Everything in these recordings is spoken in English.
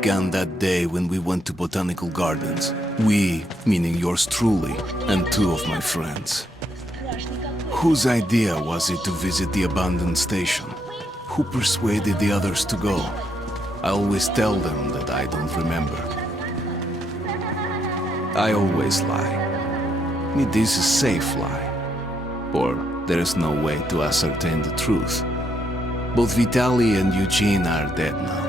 began that day when we went to botanical gardens. We, meaning yours truly, and two of my friends. Whose idea was it to visit the abandoned station? Who persuaded the others to go? I always tell them that I don't remember. I always lie. It is a safe lie. Or there is no way to ascertain the truth. Both Vitaly and Eugene are dead now.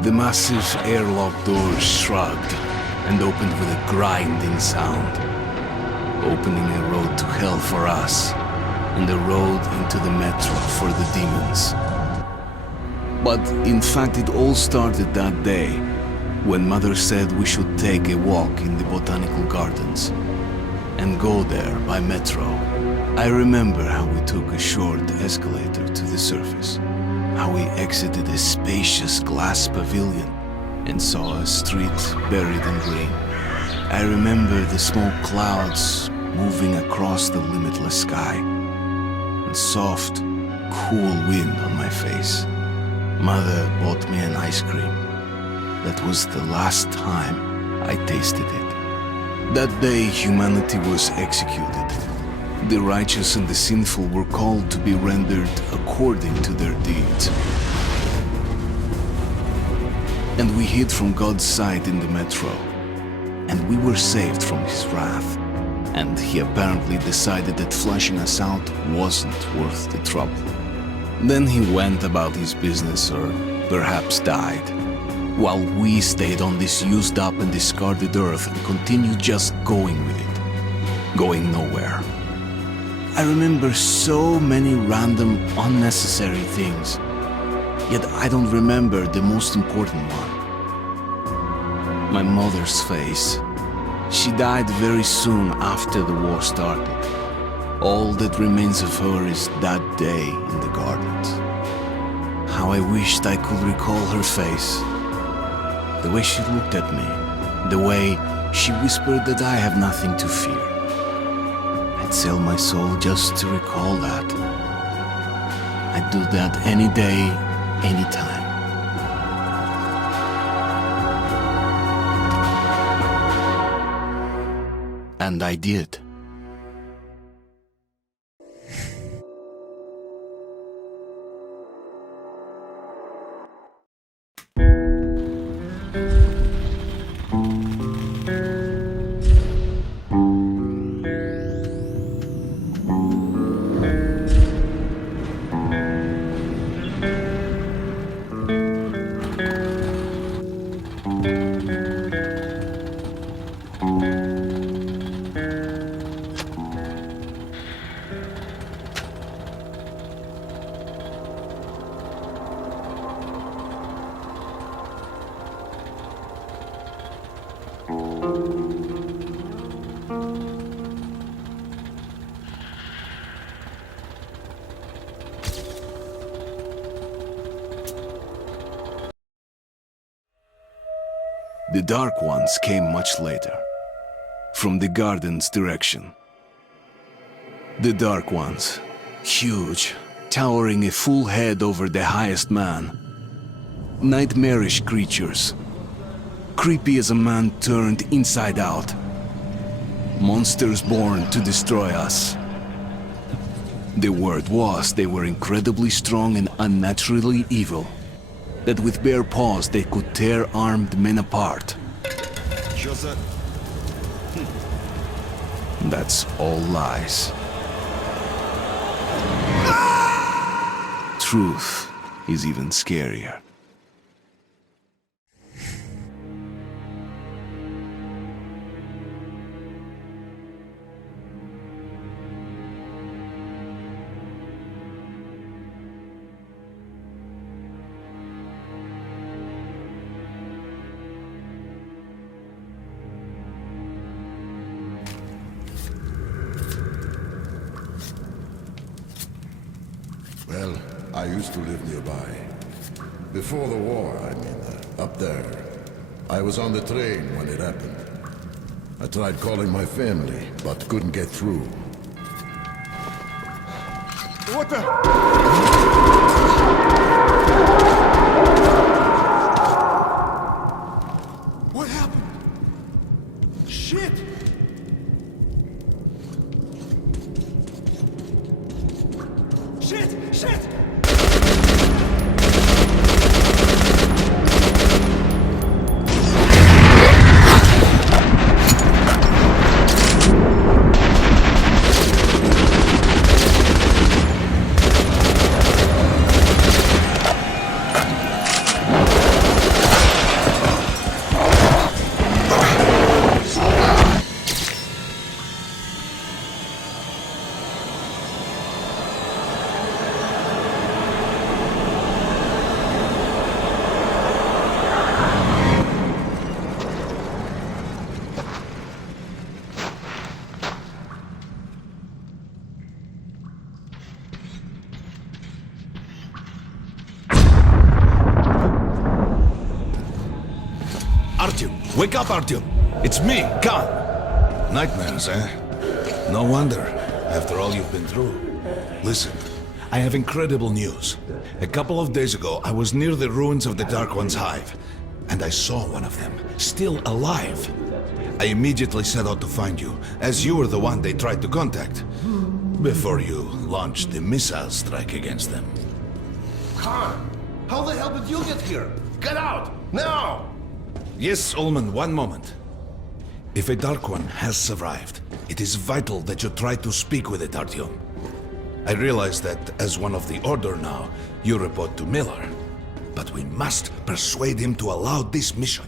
The massive airlock doors shrugged and opened with a grinding sound, opening a road to hell for us and a road into the metro for the demons. But in fact, it all started that day when Mother said we should take a walk in the botanical gardens and go there by metro. I remember how we took a short escalator to the surface, how we exited a spacious glass pavilion and saw a street buried in green. I remember the smoke clouds moving across the limitless sky and soft, cool wind on my face. Mother bought me an ice cream. That was the last time I tasted it. That day, humanity was executed. The righteous and the sinful were called to be rendered according to their deeds. And we hid from God's sight in the metro. And we were saved from his wrath. And he apparently decided that flushing us out wasn't worth the trouble. Then he went about his business, or perhaps died, while we stayed on this used up and discarded earth and continued just going with it, going nowhere. I remember so many random, unnecessary things, yet I don't remember the most important one. My mother's face. She died very soon after the war started. All that remains of her is that day in the gardens. How I wished I could recall her face. The way she looked at me. The way she whispered that I have nothing to fear. I'd sell my soul just to recall that. I'd do that any day, any time. And I did. The Dark Ones came much later, from the garden's direction. The Dark Ones, huge, towering a full head over the highest man. Nightmarish creatures, creepy as a man turned inside out. Monsters born to destroy us. The word was they were incredibly strong and unnaturally evil. That with bare paws they could tear armed men apart. That's all lies. Truth is even scarier. Well, I used to live nearby. Before the war, I mean, up there. I was on the train when it happened. I tried calling my family, but couldn't get through. What the? Artyom! Wake up, Artyom! It's me, Khan! Nightmares, eh? No wonder, after all you've been through. Listen, I have incredible news. A couple of days ago, I was near the ruins of the Dark One's hive, and I saw one of them, still alive. I immediately set out to find you, as you were the one they tried to contact, before you launched the missile strike against them. Khan, how the hell did you get here? Get out, now! Yes, Ullman, one moment. If a Dark One has survived, it is vital that you try to speak with it, Artyom. I realize that, as one of the Order now, you report to Miller. But we must persuade him to allow this mission.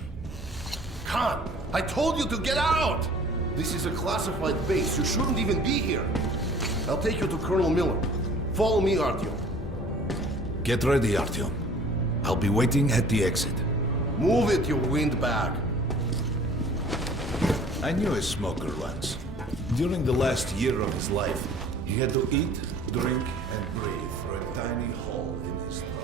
Khan, I told you to get out! This is a classified base. You shouldn't even be here. I'll take you to Colonel Miller. Follow me, Artyom. Get ready, Artyom. I'll be waiting at the exit. Move it, you windbag. I knew a smoker once. During the last year of his life, he had to eat, drink, and breathe through a tiny hole in his throat.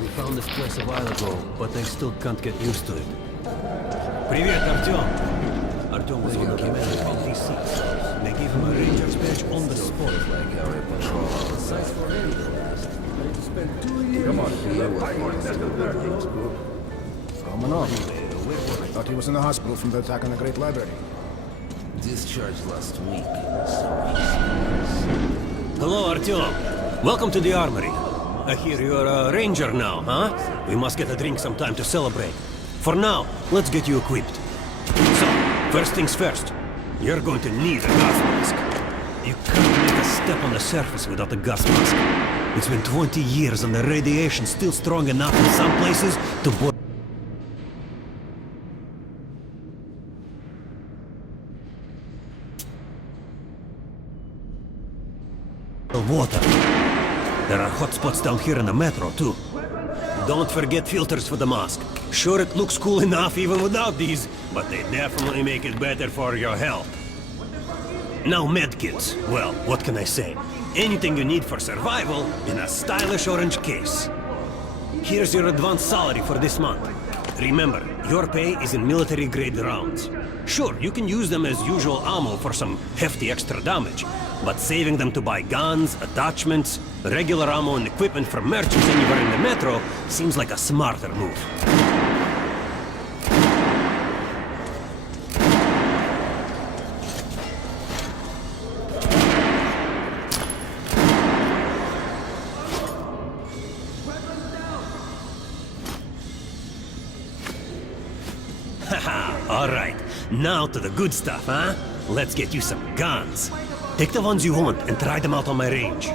We found this place a while ago, but I still can't get used to it. Привет, Артём! Артёm was on the command of DC. They gave him a ranger's badge on the spot. Come on, Coming on. I thought he was in the hospital from the attack on the Great Library. Discharged last week. Hello, Артём. Welcome to the armory. I hear you're a ranger now, huh? We must get a drink sometime to celebrate. For now, let's get you equipped. So, first things first. You're going to need a gas mask. You can't make a step on the surface without a gas mask. It's been 20 years and the radiation's still strong enough in some places to boil water. There are hot spots down here in the metro, too. Don't forget filters for the mask. Sure, it looks cool enough even without these, but they definitely make it better for your health. Now medkits. Well, what can I say? Anything you need for survival in a stylish orange case. Here's your advance salary for this month. Remember, your pay is in military-grade rounds. Sure, you can use them as usual ammo for some hefty extra damage, but saving them to buy guns, attachments, regular ammo and equipment for merchants anywhere in the metro seems like a smarter move. Haha, all right. Now to the good stuff, huh? Let's get you some guns. Take the ones you want and try them out on my range.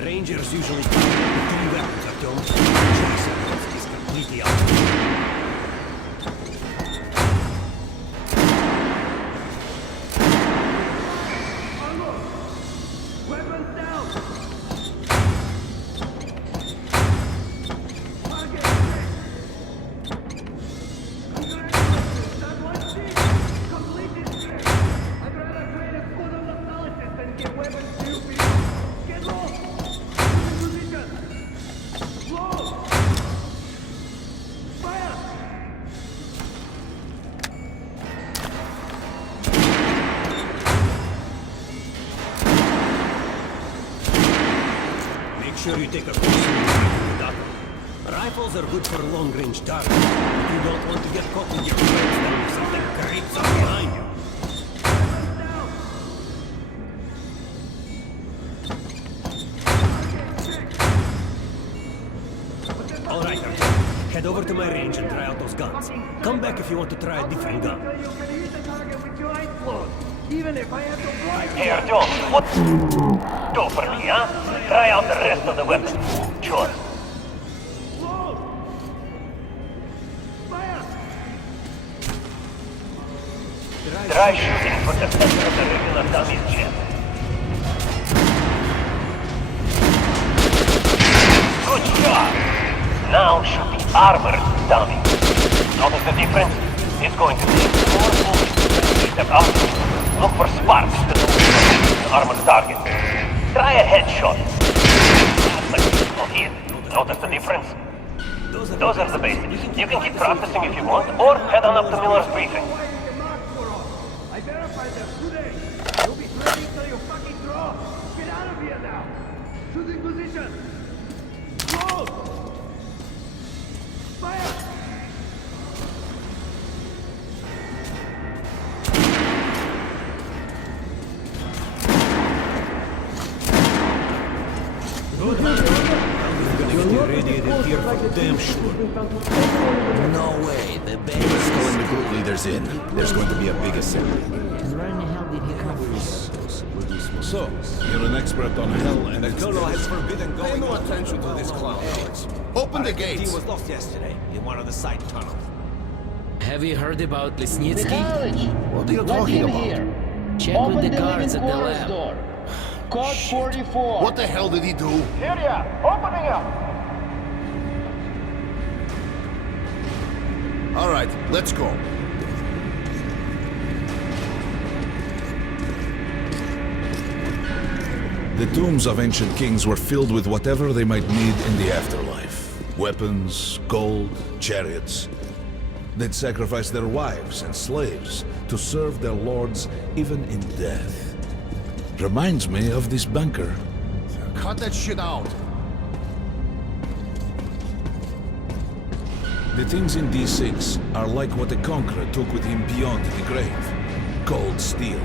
Rangers usually carry 3 weapons, Artyom. Choice is completely out. Sure you take a closer look at that one. Rifles are good for long-range targets, but you don't want to get caught with your friends down if something creeps up behind you. All right, Artyom. Head over to my range and try out those guns. Come back if you want to try a different gun. Hey, Artyom, what do for me, huh? Try out the rest of the weapons. Sure. Try shooting for the center of the regular dummy's jet. Good job! Now shoot the armored dummy. Notice the difference? It's going to take 4 bullets to step out. Look for sparks to the armored target. Try a headshot. Not hit. Notice the difference? Those are the basics. You can keep practicing if you want, or head on up to Miller's briefing. I verified them today. You'll be ready till you fucking draw. Get out of here now. Choosing position. Close. Fire. Radiated here for damn sure. No way, the base. Let's go in the group leaders in. There's going to be a big assembly. And where in the hell did he come from? So, you're an expert on hell and its Colonel has forbidden Pay going no on. attention to this clown, Alex. Open the He gates. was lost yesterday in one of the side tunnels. Have you heard about Lesnitsky? What are you talking about? Check with the guards at the lab. Code 44. What the hell did he do? Here ya. Opening up. All right, let's go. The tombs of ancient kings were filled with whatever they might need in the afterlife. Weapons, gold, chariots. They'd sacrifice their wives and slaves to serve their lords even in death. Reminds me of this bunker. Cut that shit out. The things in D6 are like what the conqueror took with him beyond the grave. Cold steel,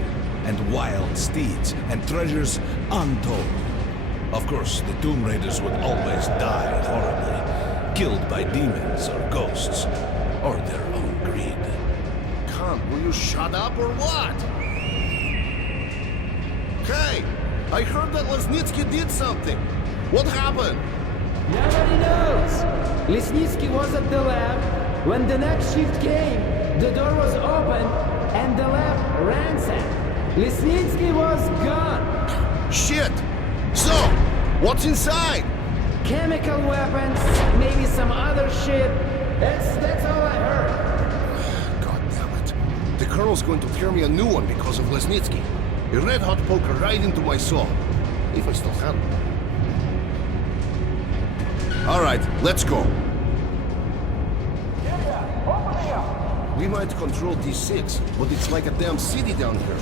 and wild steeds, and treasures untold. Of course, the Tomb Raiders would always die horribly, killed by demons or ghosts, or their own greed. Khan, will you shut up or what? Hey, I heard that Lesnitsky did something. What happened? Nobody knows. Lesnitsky was at the lab. When the next shift came, the door was open and the lab ransacked. Lesnitsky was gone. Shit! So, what's inside? Chemical weapons, maybe some other shit. That's all I heard. God damn it. The Colonel's going to tear me a new one because of Lesnitsky. A red-hot poker right into my soul. If I still have it. All right, let's go. We might control D6, but it's like a damn city down here.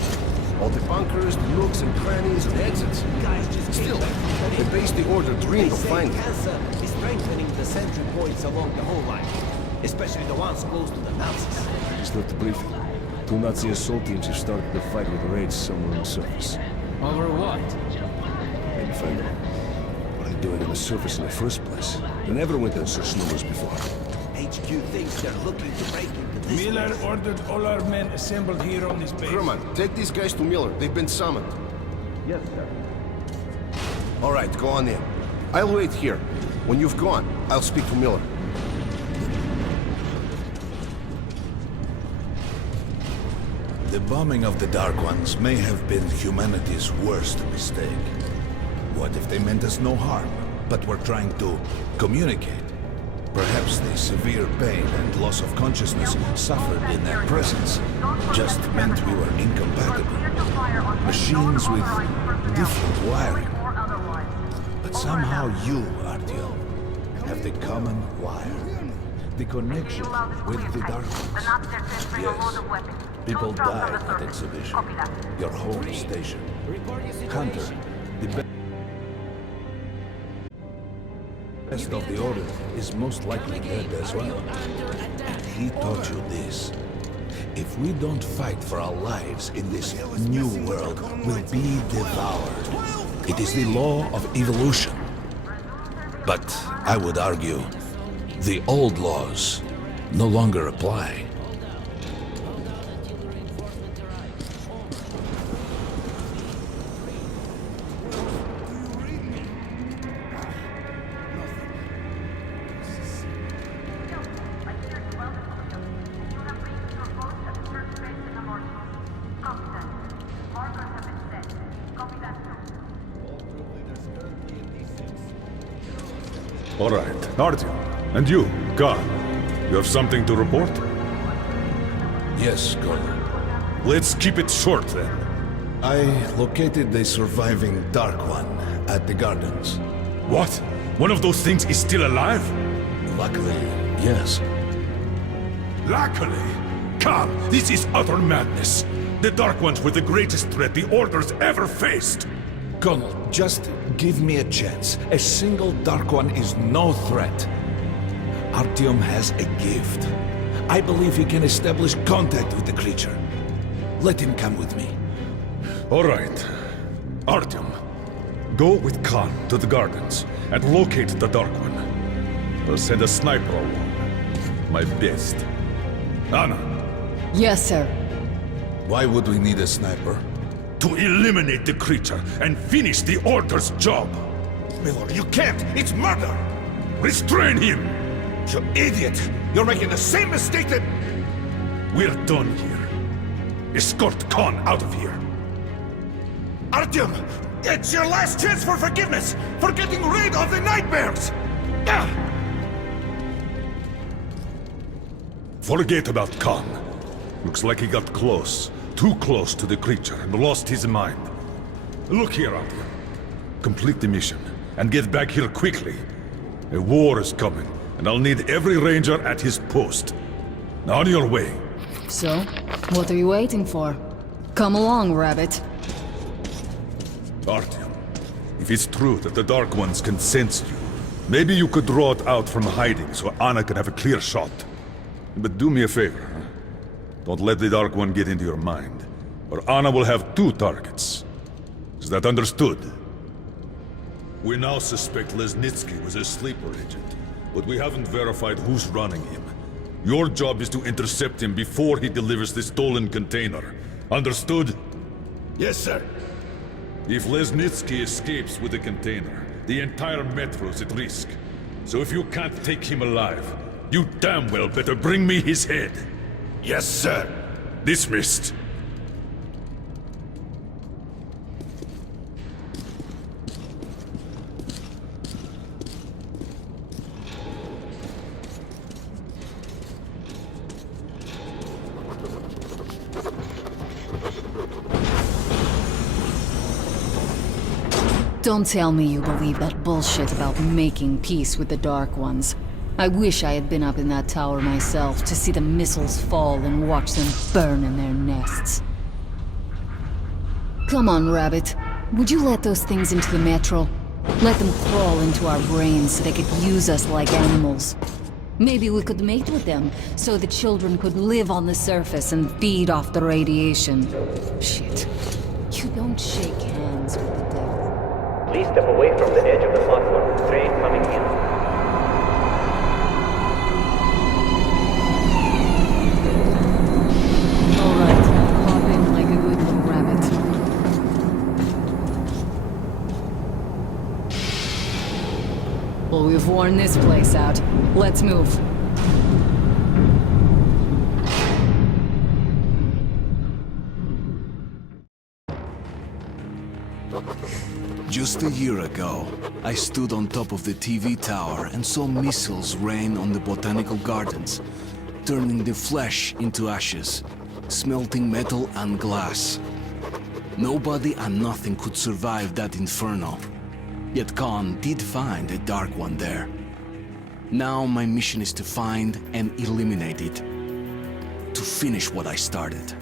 All the bunkers, the nooks and crannies and exits. Still, the base the order dreamed of finding. Cancer is strengthening the sentry points along the whole line, especially the ones close to the Nazis. Just left the briefing. 2 Nazi assault teams have started the fight with the raids somewhere on the surface. Over what? Maybe find out. What are they doing on the surface in the first place? They never went on such numbers before. HQ thinks they're looking to break into this Miller place. ordered all our men assembled here on this base. Kerman, take these guys to Miller. They've been summoned. Yes, sir. All right, go on in. I'll wait here. When you've gone, I'll speak to Miller. The bombing of the Dark Ones may have been humanity's worst mistake. What if they meant us no harm, but were trying to communicate? Perhaps the severe pain and loss of consciousness suffered in their presence just meant we were incompatible. Machines with different wiring. But somehow you, Artyom, have the common wire. The connection with the Dark Ones. Yes. People died at exhibition. Your home station. Hunter, the best of the Order, is most likely dead as well. And he taught you this. If we don't fight for our lives in this new world, we'll be devoured. It is the law of evolution. But I would argue, the old laws no longer apply. All right, Artyom. And you, Khan. You have something to report? Yes, Colonel. Let's keep it short, then. I located the surviving Dark One at the gardens. What? One of those things is still alive? Luckily, yes. Luckily? Khan, this is utter madness. The Dark Ones were the greatest threat the Order's ever faced. Colonel, just give me a chance. A single Dark One is no threat. Artyom has a gift. I believe he can establish contact with the creature. Let him come with me. All right. Artyom, go with Khan to the gardens and locate the Dark One. I'll send a sniper along. My best. Anna, Yes, sir. Why would we need a sniper? to eliminate the creature and finish the Order's job. Miller, you can't! It's murder! Restrain him! You idiot! You're making the same mistake that... We're done here. Escort Khan out of here. Artyom! It's your last chance for forgiveness! For getting rid of the nightmares! Ah! Forget about Khan. Looks like he got close. Too close to the creature and lost his mind. Look here, Artyom. Complete the mission and get back here quickly. A war is coming, and I'll need every ranger at his post. Now on your way. So, what are you waiting for? Come along, Rabbit. Artyom, if it's true that the Dark Ones can sense you, maybe you could draw it out from hiding so Anna can have a clear shot. But do me a favor, huh? Don't let the Dark One get into your mind, or Anna will have 2 targets. Is that understood? We now suspect Lesnitsky was a sleeper agent, but we haven't verified who's running him. Your job is to intercept him before he delivers the stolen container. Understood? Yes, sir. If Lesnitsky escapes with the container, the entire metro's at risk. So if you can't take him alive, you damn well better bring me his head. Yes, sir. Dismissed. Don't tell me you believe that bullshit about making peace with the Dark Ones. I wish I had been up in that tower myself to see the missiles fall and watch them burn in their nests. Come on, Rabbit. Would you let those things into the metro? Let them crawl into our brains so they could use us like animals. Maybe we could mate with them, so the children could live on the surface and feed off the radiation. Shit. You don't shake hands with the devil. Please step away from the edge of the platform. Train coming in. Alright, hop in like a good little rabbit. Well, we've worn this place out. Let's move. Just a year ago, I stood on top of the TV tower and saw missiles rain on the botanical gardens, turning the flesh into ashes, smelting metal and glass. Nobody and nothing could survive that inferno. Yet Khan did find a Dark One there. Now my mission is to find and eliminate it. To finish what I started.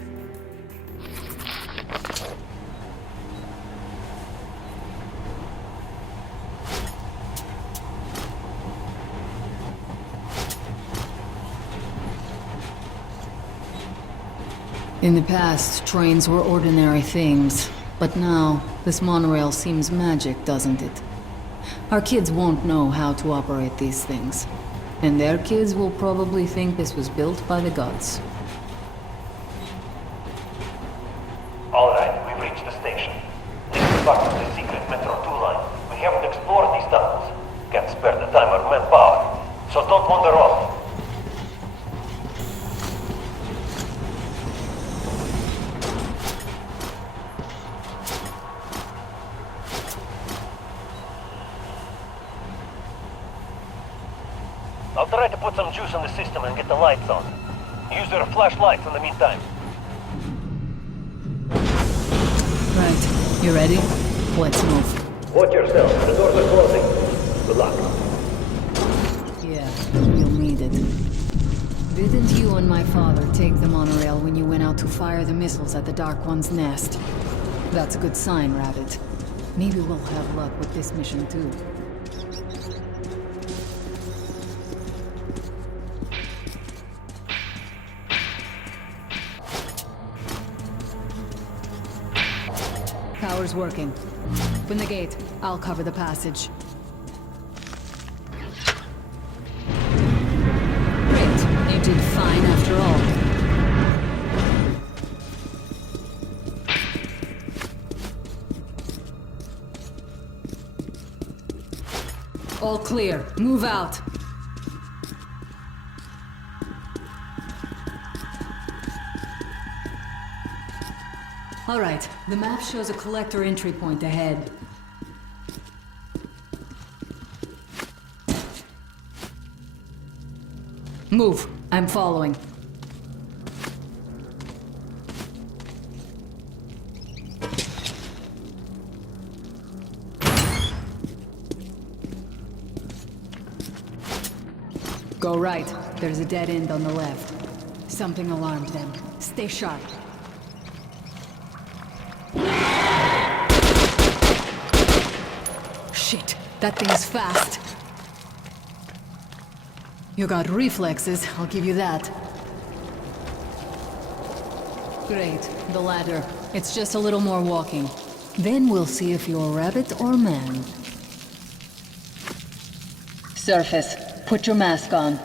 In the past, trains were ordinary things, but now, this monorail seems magic, doesn't it? Our kids won't know how to operate these things, and their kids will probably think this was built by the gods. All right, we've reached the station. This is part of the secret Metro 2 line. We haven't explored these tunnels. Can't spare the time or manpower, so don't wander off. I'll try to put some juice in the system and get the lights on. Use your flashlights in the meantime. Right. You ready? Let's move. Watch yourself. The doors are closing. Good luck. Yeah, you'll need it. Didn't you and my father take the monorail when you went out to fire the missiles at the Dark One's nest? That's a good sign, Rabbit. Maybe we'll have luck with this mission too. Power's working. Open the gate. I'll cover the passage. Great. You did fine after all. All clear. Move out. All right. The map shows a collector entry point ahead. Move. I'm following. Go right. There's a dead end on the left. Something alarmed them. Stay sharp. Shit, that thing's fast. You got reflexes, I'll give you that. Great, the ladder. It's just a little more walking. Then we'll see if you're rabbit or man. Surface, put your mask on.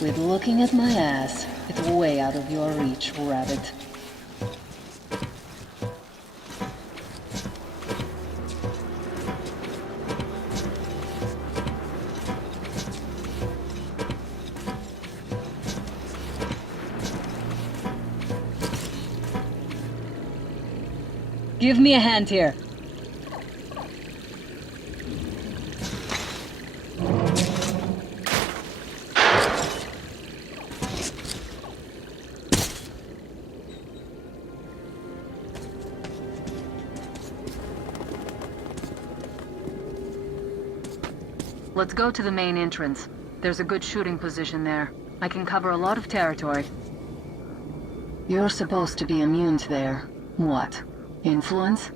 With looking at my ass, it's way out of your reach, rabbit. Give me a hand here. Let's go to the main entrance. There's a good shooting position there. I can cover a lot of territory. You're supposed to be immune to their... what? Influence?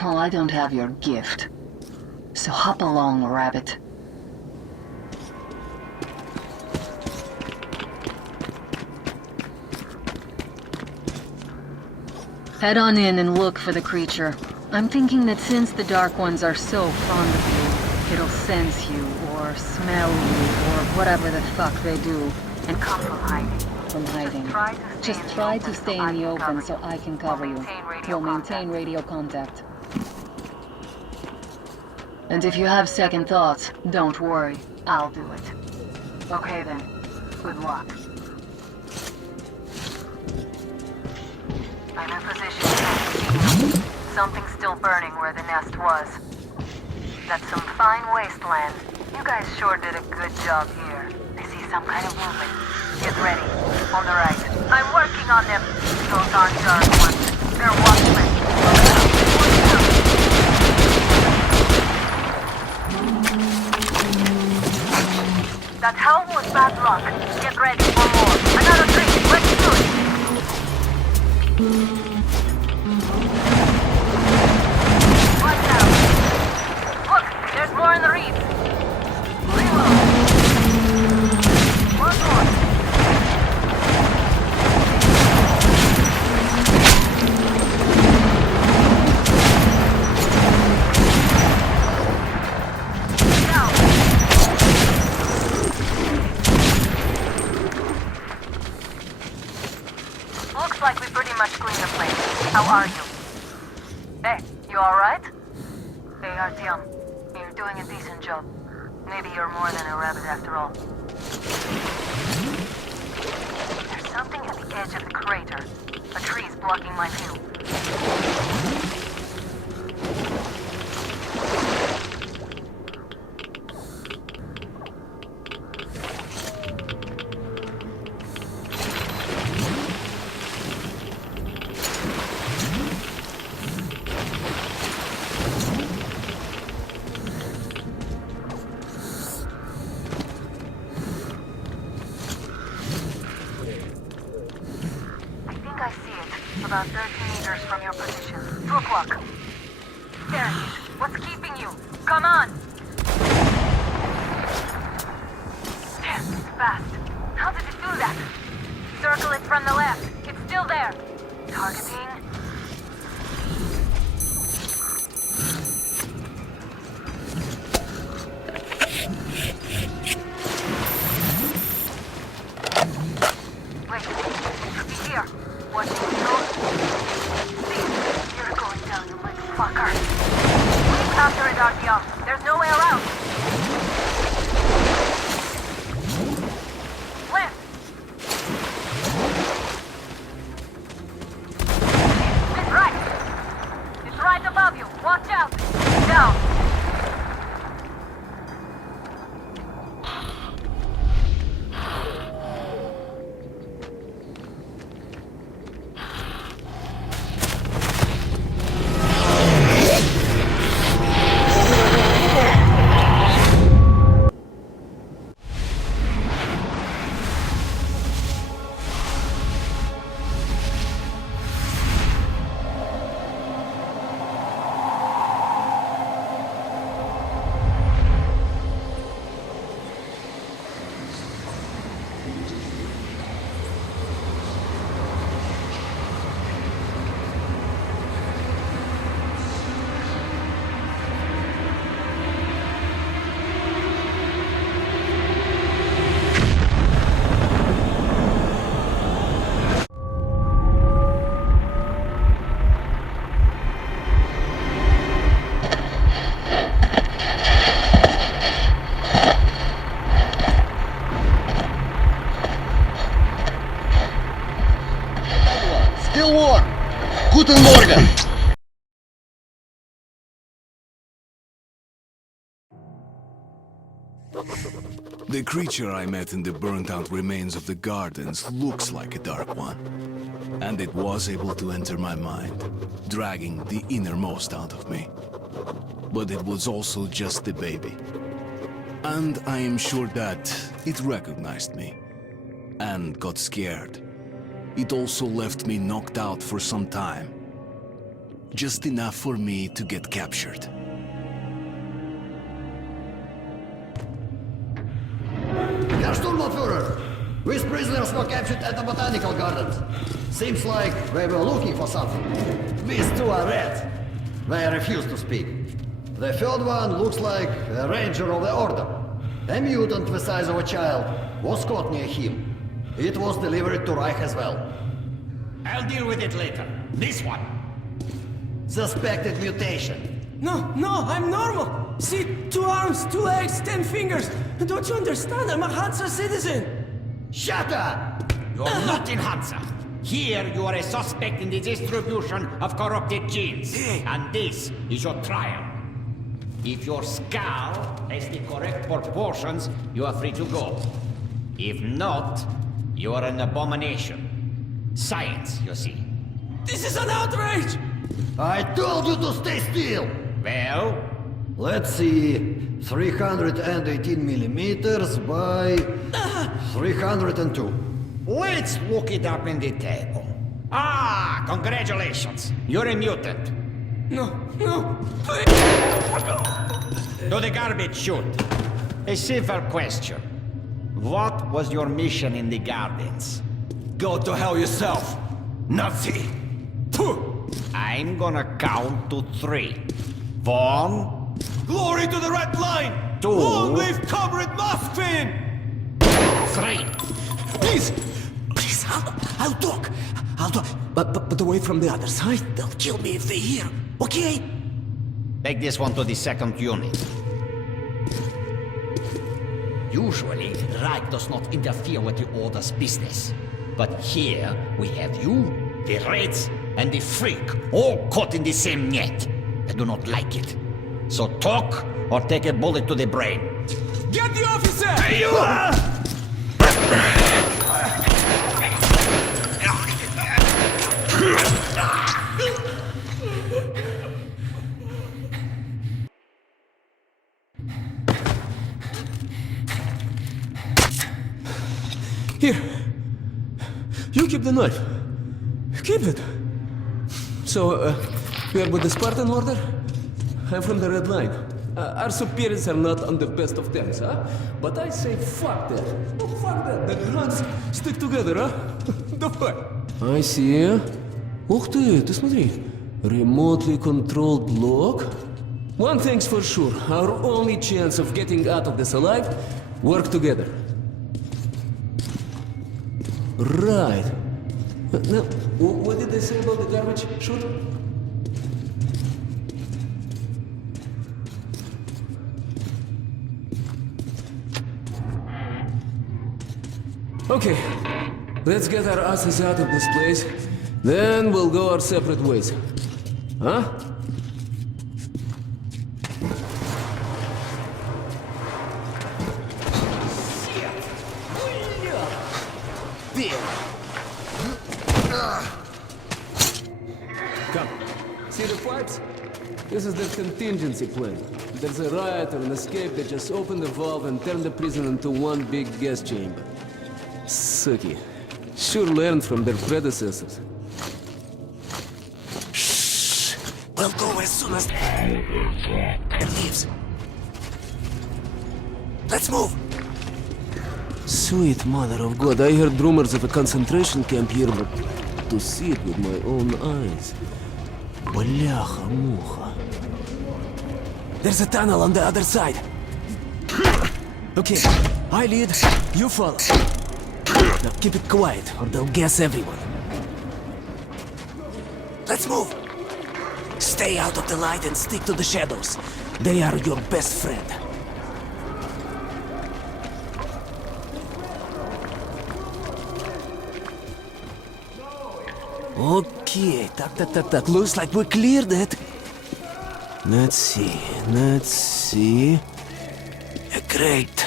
Well, I don't have your gift. So hop along, rabbit. Head on in and look for the creature. I'm thinking that since the Dark Ones are so fond of you, it'll sense you, or smell you, or whatever the fuck they do, and come from hiding. From hiding. Just try to stay in the open so I can cover you. We'll maintain radio contact. And if you have second thoughts, don't worry. I'll do it. Okay then. Good luck. I'm in position. Something's still burning where the nest was. That's some fine wasteland. You guys sure did a good job here. I see some kind of movement. Get ready. On the right. I'm working on them. Those aren't Dark Ones. They're watchmen. That hell was bad luck. Get ready for more. Another 3. Let's do it. Watch out. Look, there's more in the reeds. Reload. One more. Looks like we pretty much cleaned the place. How are you? Hey, you alright? Hey, Artyom. You're doing a decent job. Maybe you're more than a rabbit after all. There's something at the edge of the crater. A tree's blocking my view. About 30 meters from your position. 2 o'clock. There it is. What's keeping you? Come on! Damn, it's fast. How did it do that? Circle it from the left. It's still there. Targeting. Wait, it should be here. Watching you. You're going down, you little fucker. Leave after it, Artyom. There's no way around. Left. It's right. It's right above you. Watch out. Down. Guten Morgen! The creature I met in the burnt-out remains of the gardens looks like a dark one. And it was able to enter my mind, dragging the innermost out of me. But it was also just a baby. And I am sure that it recognized me and got scared. It also left me knocked out for some time. Just enough for me to get captured. Herr Sturmbannführer, these prisoners were captured at the botanical gardens. Seems like they were looking for something. These two are red. They refuse to speak. The third one looks like a ranger of the order. A mutant the size of a child was caught near him. It was delivered to Reich as well. I'll deal with it later. This one. Suspected mutation. No, I'm normal. See, 2 arms, 2 legs, 10 fingers. Don't you understand? I'm a Hansa citizen. Shut up! You're not in Hansa. Here you are a suspect in the distribution of corrupted genes. And this is your trial. If your skull has the correct proportions, you are free to go. If not, you are an abomination. Science, you see. This is an outrage! I told you to stay still! Well? Let's see. 318 millimeters by 302. Let's look it up in the table. Ah, congratulations. You're a mutant. No, please. To the garbage chute. A simple question. What was your mission in the gardens? Go to hell yourself, Nazi! I'm gonna count to 3. 1. Glory to the Red Line! 2. Long live Comrade Moskvin! 3. Please, I'll talk. But away from the other side. They'll kill me if they hear. Okay? Take this one to the 2nd unit. Usually, Reich does not interfere with the Order's business. But here, we have you, The rats and the freak all caught in the same net. I do not like it. So talk or take a bullet to the brain. Get the officer! Here. You keep the knife. Keep it. So, you are with the Spartan order? I'm from the Red Line. Our superiors are not on the best of terms, huh? But I say fuck that. Oh, fuck that. The grunts stick together, huh? Давай. I see. Ух ты смотри. Remotely controlled block. One thing's for sure. Our only chance of getting out of this alive, work together. Right. Now, what did they say about the garbage chute? Okay, let's get our asses out of this place. Then we'll go our separate ways. Huh? Come. See the pipes? This is the contingency plan. If there's a riot or an escape, they just open the valve and turn the prison into one big gas chamber. Sucky. Sure learned from their predecessors. Shh. We'll go as soon as it leaves. Let's move. Sweet mother of God, I heard rumors of a concentration camp here, but to see it with my own eyes. Бляха-муха. There's a tunnel on the other side. Okay, I lead, you follow. Now keep it quiet, or they'll gas everyone. Let's move. Stay out of the light and stick to the shadows. They are your best friend. Okay, так. Looks like we cleared it. Let's see. Great.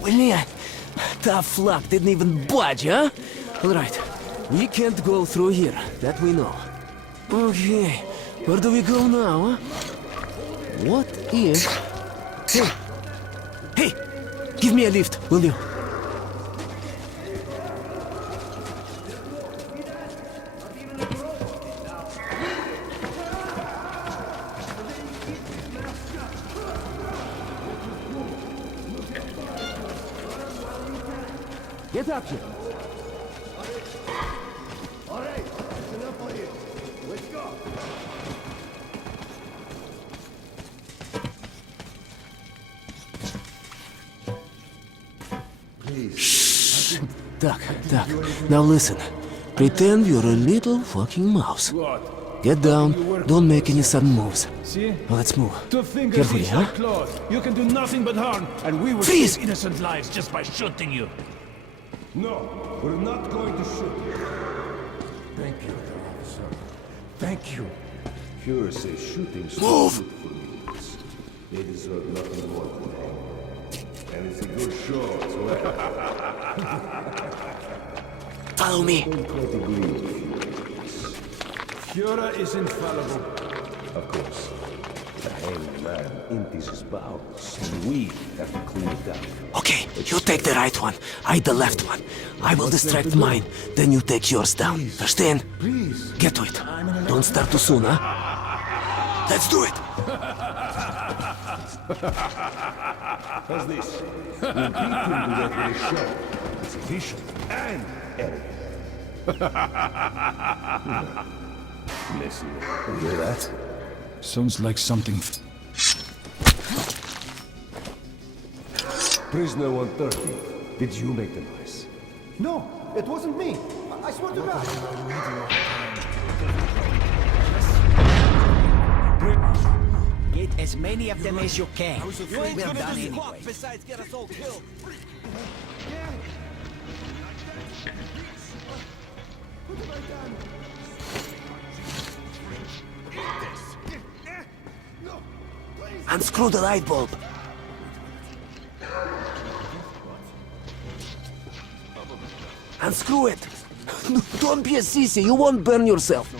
Блин, tough luck, didn't even budge, huh? Alright, we can't go through here, that we know. Okay, where do we go now, huh? What if... Hey, give me a lift, will you? Get up here. All right, that's enough for you. Let's go. Shh. Duck. Now listen. Pretend you're a little fucking mouse. Get down. Don't make any sudden moves. See? Now let's move. 2 fingers Carefully, each huh? are closed. You can do nothing but harm, and we will Freeze! save innocent lives just by shooting you. No, we're not going to shoot you. Thank you, officer. Thank you. Fuhrer says shooting's Move! good for mutants. They deserve nothing more than that. And it's a good show as well. Follow me. Don't try to believe Fuhrer is infallible. Of course. The hanged man empties his bowels, and we have to clean it up. Okay, you take the right one. I the left one. I will distract mine. Then you take yours down. Verstehen? Please. Get to it. Don't start too soon, huh? Let's do it. How's this? We'll beat him to death with a show. It's efficient and elegant. Bless you. You hear that? Sounds like something. Prisoner 130, did you make the noise? No, it wasn't me. I swear to God. Get as many of them as you can. Well done anyway. Besides, get us all killed. Unscrew the light bulb. Unscrew it. Don't be a sissy. You won't burn yourself.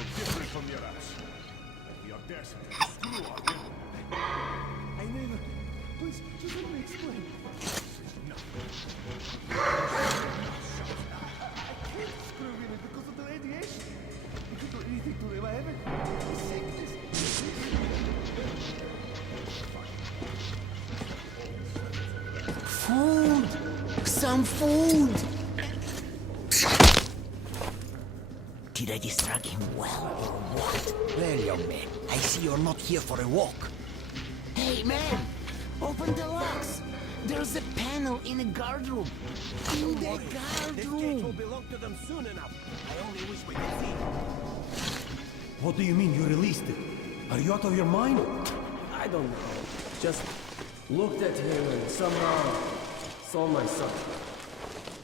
Food! Some food! Did I distract him well or what? Well, young man, I see you're not here for a walk. Hey, man! Open the locks! There's a panel in the guard room. In the guard room! will belong to them soon enough. I only wish we could see. What do you mean you released it? Are you out of your mind? I don't know. Just looked at him and somehow saw my son.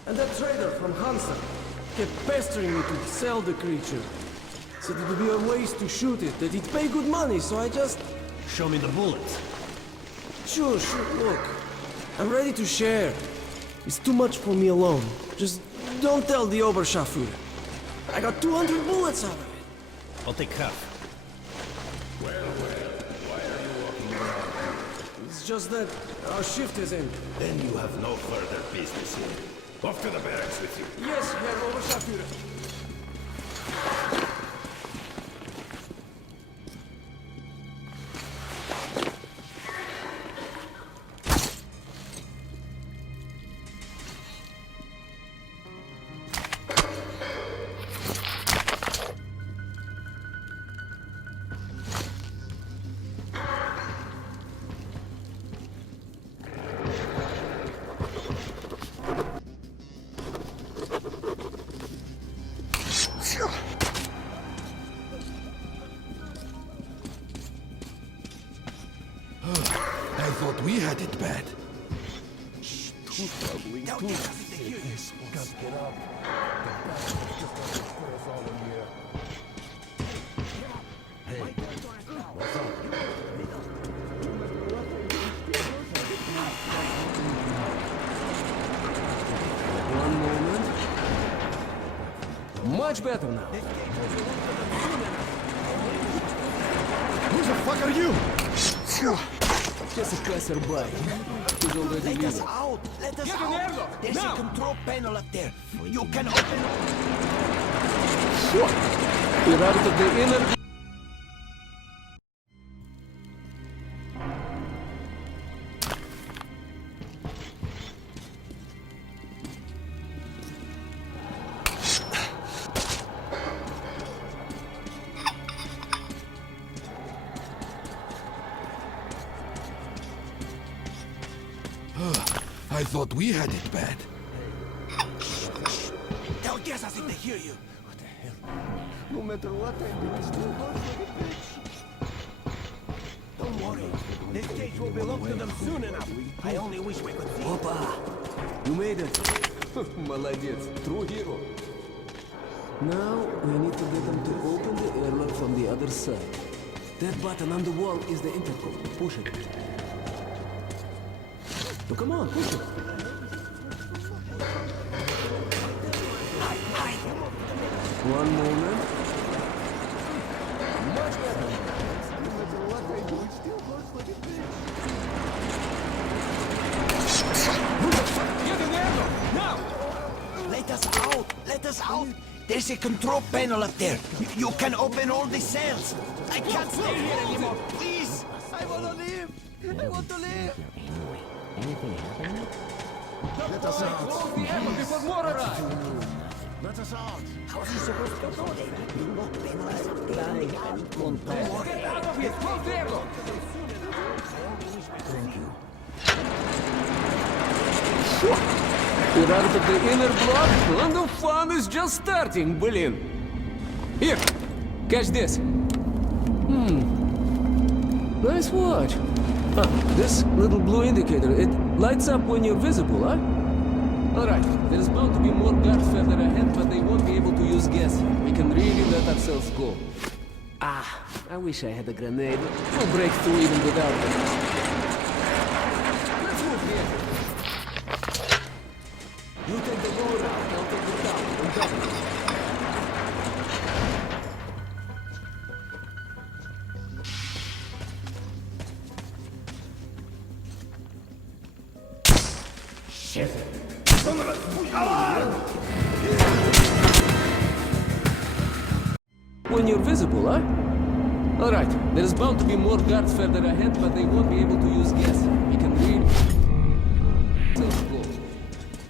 And that trader from Hansa kept pestering me to sell the creature. Said it would be a waste to shoot it, that it'd pay good money, so I just... Show me the bullets. Sure, look. I'm ready to share. It's too much for me alone. Just don't tell the Oberscharführer. I got 200 bullets out of it. I'll take half. Why are you walking around? It's just that our shift is ended. Then you have no further business here. Off to the barracks with you. Yes, Herr Oberscharführer. I thought we had it bad. One moment. Much better now. Who the fuck are you? Just a passerby. He's already Let us leaving. out! Let us out! There's a control panel up there. You can open... We're out of the inner... I thought we had it bad. Tell guess if they hear you. What the hell? No matter what I do, it's still hard for the bitch. Don't worry. This cage will belong to them soon enough. I only wish we could see. Opa! You made it. Молодец. True hero. Now we need to get them to open the airlock from the other side. That button on the wall is the intercom. Push it. So come on, push it. One moment. Much better. No matter what I do, it's still hard for the bitch. Get in there! Now! Let us out! Let us out! There's a control panel up there. You can open all the cells. I can't stay here anymore. Please! I wanna live! I want to live! Let us out. Close the airlock before more arrive. Let us out! How's he supposed to know that? No panel is up there. Don't worry. Get out of here. Close the airlock. Thank you. We're out of the inner block, and the fun is just starting, блин. Here, catch this. Nice watch. This little blue indicator, it lights up when you're visible, huh? Alright, there's bound to be more guards further ahead, but they won't be able to use gas. We can really let ourselves go. Ah, I wish I had a grenade. We'll break through even without it. Let's move here. You take the lower route, I'll take the top. And cover it. When you're visible, huh? Alright, there's bound to be more guards further ahead, but they won't be able to use gas. We can really... Let's go.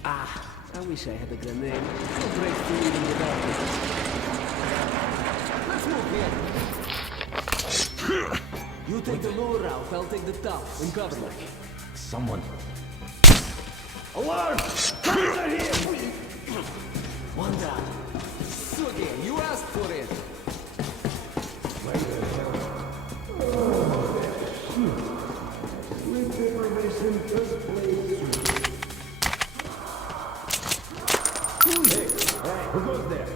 Ah, I wish I had a grenade. I'll break through even without it. Let's move here. You take the lower route, I'll take the top. And cover me. Someone. Alarm! Cover here! One down. Sugi, you asked for it. Who goes there?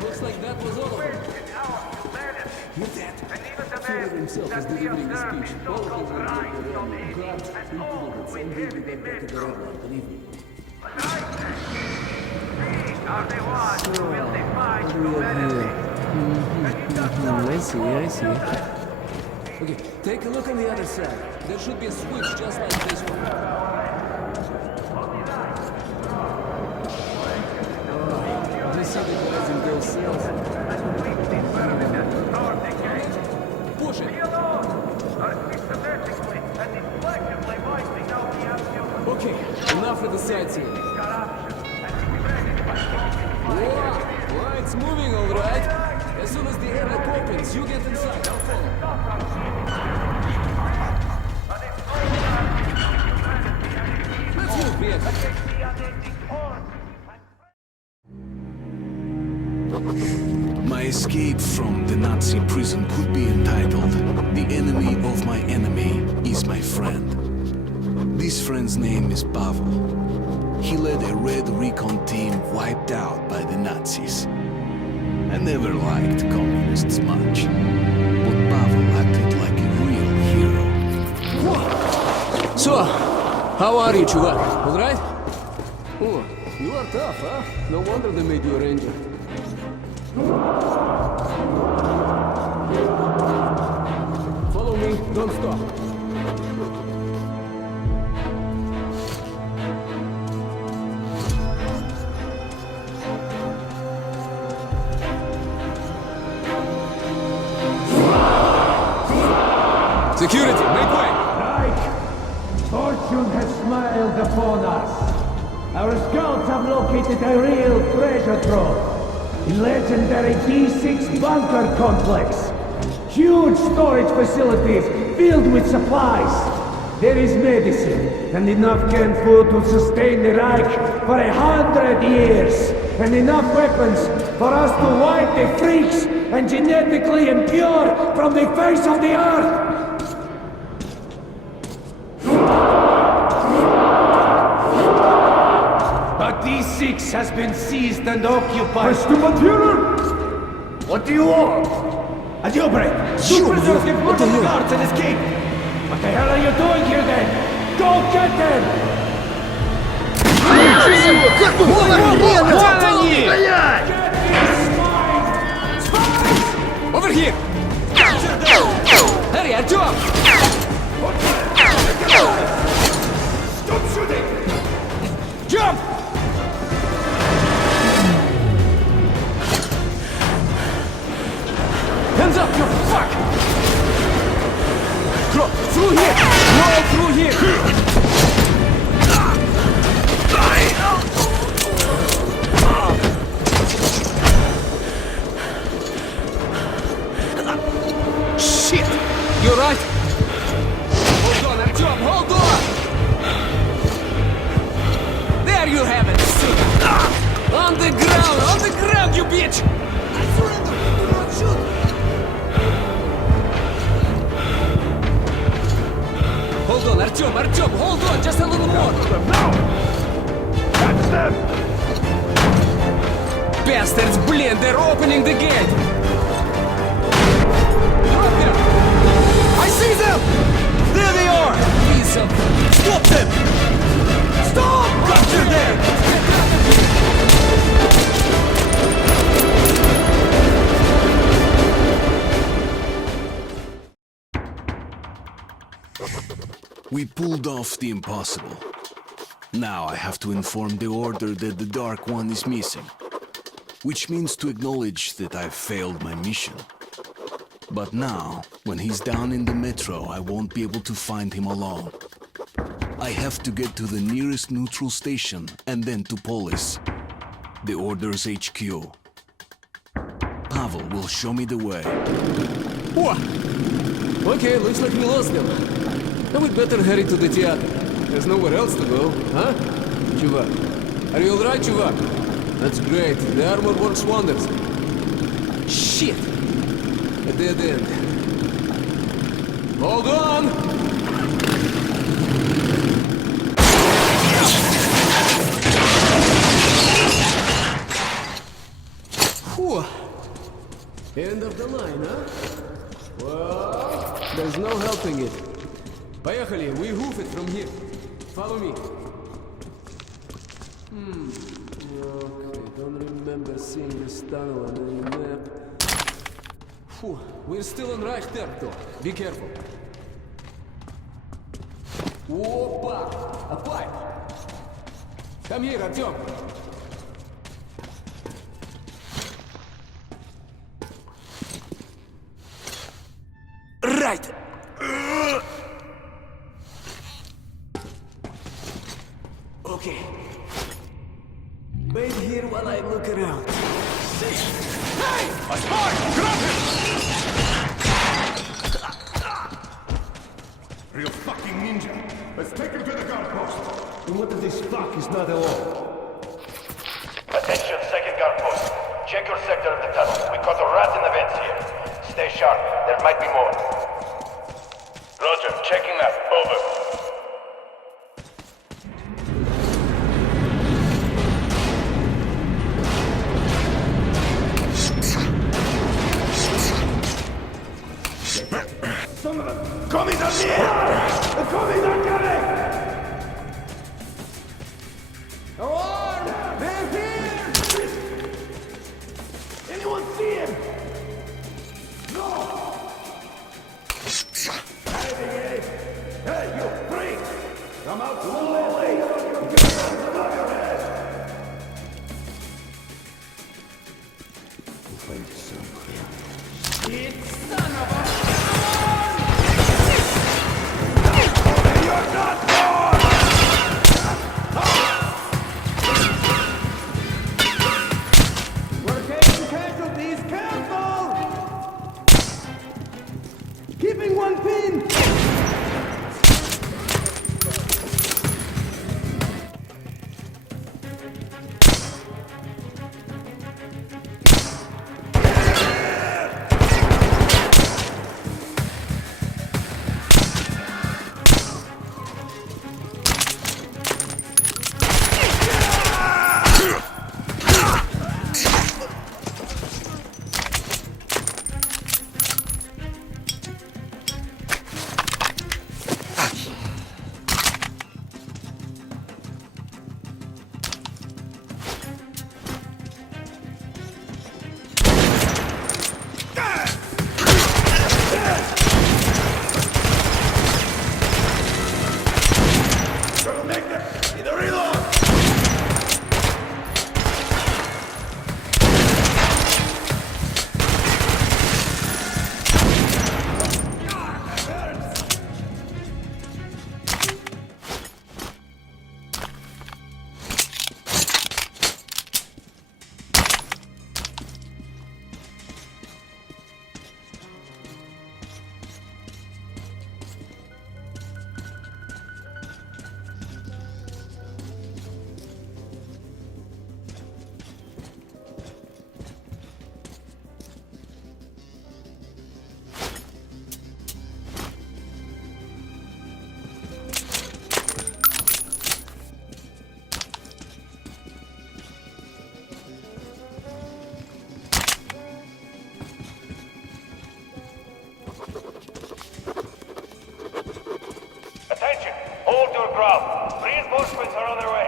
Looks like that was all of them. With that, Führer himself is delivering a speech. All of them will get their own guards, included. Same day we get back to the Red Line, believe me. I see. Okay, take a look on the other side. There should be a switch just like this one. Do you see the guys in those cells? Push it! Okay, enough of the sightseeing. Whoa, it's moving all right. As soon as the airlock opens, you get inside. I'll follow. Let's move, bitch. My escape from the Nazi prison could be entitled "The Enemy of My Enemy is My Friend." This friend's name is Pavel. He led a red recon team wiped out by the Nazis. I never liked communists much, but Pavel acted like a real hero. So, how are you, chuvak? All right? Oh, you are tough, huh? No wonder they made you a ranger. Follow me, don't stop. Security, make way! Fortune has smiled upon us. Our scouts have located a real treasure trove. The legendary D6 bunker complex. Huge storage facilities filled with supplies. There is medicine and enough canned food to sustain the Reich for 100 years. And enough weapons for us to wipe the freaks and genetically impure from the face of the earth. But D6 has been seized and occupied. What do you want? A jailbreak! Two prisoners get rid of the guards and escape! What the hell are you doing here then? Go get them! Over here! Hurry, Artyom! Stop shooting! Jump! Hands up, you fuck! Drop through here! You right? Hold on, Artyom, hold on! There you have it! On the ground, you bitch! I surrender! Do not shoot! Hold on, Artyom, hold on, just a little more! No! Catch them! Bastards, блин, they're opening the gate! Drop them! I see them! There they are! Piece of... Stop them! Stop! Capture them! We pulled off the impossible. Now I have to inform the Order that the Dark One is missing. Which means to acknowledge that I've failed my mission. But now, when he's down in the metro, I won't be able to find him alone. I have to get to the nearest neutral station and then to Polis, the Order's HQ. Pavel will show me the way. What? Okay, looks like we lost them. Then we'd better hurry to the theater. There's nowhere else to go, huh? Chuvak. Are you alright, Chuvak? That's great. The armor works wonders. Shit! A dead end. Hold on! Whew. End of the line, huh? Well, there's no helping it. Поехали, we hoof it from here. Follow me. Okay, don't remember seeing this tunnel on any map. Phew, we're still on Reich territory. Be careful. Опа! A pipe! Come here, Artyom! Right! Okay. Wait here while I look around. Hey! A spy! Grab him! Real fucking ninja. Let's take him to the guard post. And what if this fuck is not alone? Attention, second guard post. Check your sector of the tunnel. We caught a rat in the vents here. Stay sharp. There might be more. Roger. Checking that. Over. Commissariat! The commissariat! Go on! They're here! Anyone see him? No! Hey, you freak! Come out slowly! It's son of a... You're not born! We're taking casualties, careful! Keeping one pin! Reinforcements are on their way.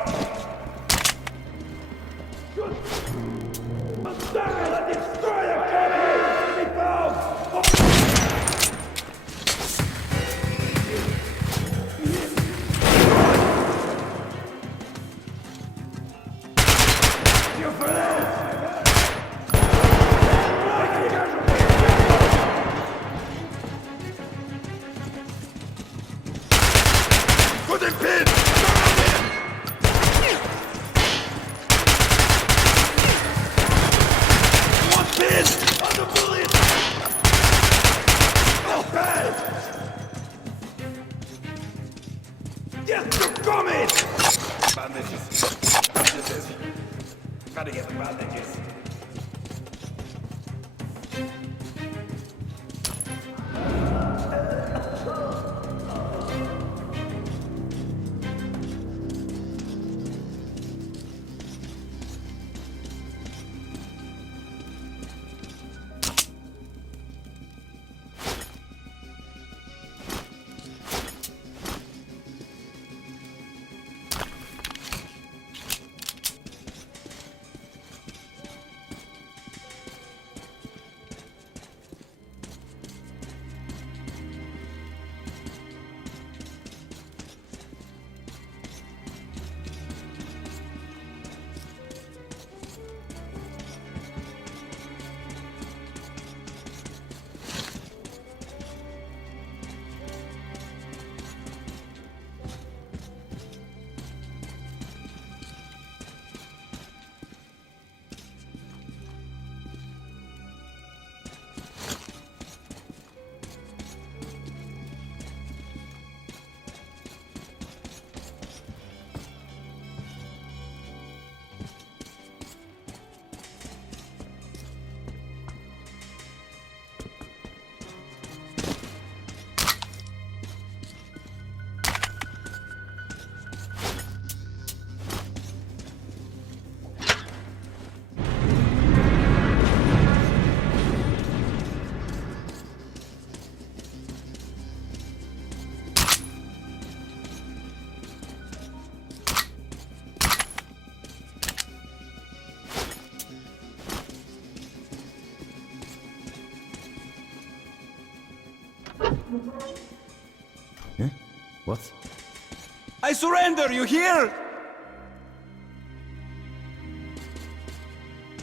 Gotta get the bandages. Huh? What? I surrender, you hear?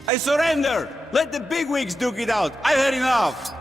I surrender! Let the bigwigs duke it out! I've had enough!